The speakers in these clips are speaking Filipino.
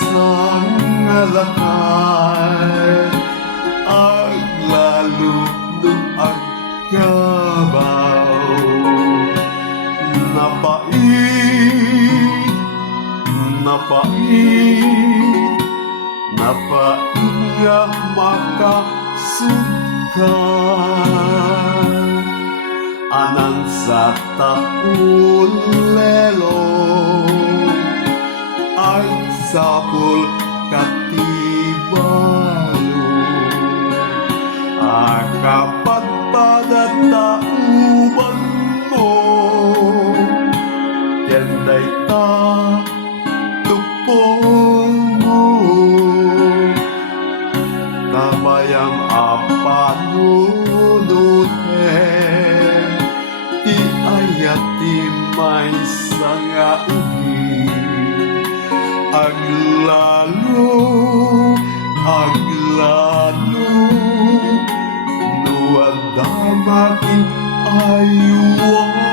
isang alakay ang lalunod ang kabaw. Napait, napait, napait nga makasukan. Anang sa taulelo ang sapul katibalo akapat padatauban mo kenday ta tupong mo kabayang apanunuten ti ayat ti may sanga ugi aglalo nuadamakin ayuanen.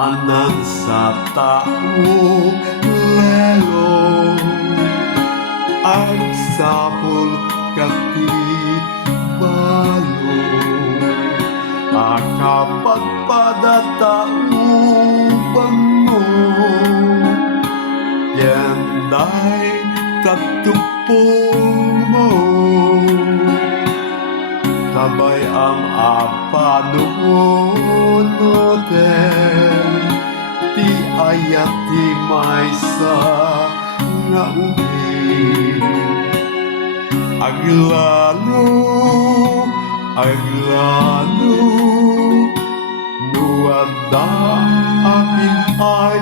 Anang sa tao lelo ang sapul katibalo akapat padatauban mo yenday katupong mo kabay ang apanunuten ti ayat ti maysa nga ugi aglalo nuadda aking ay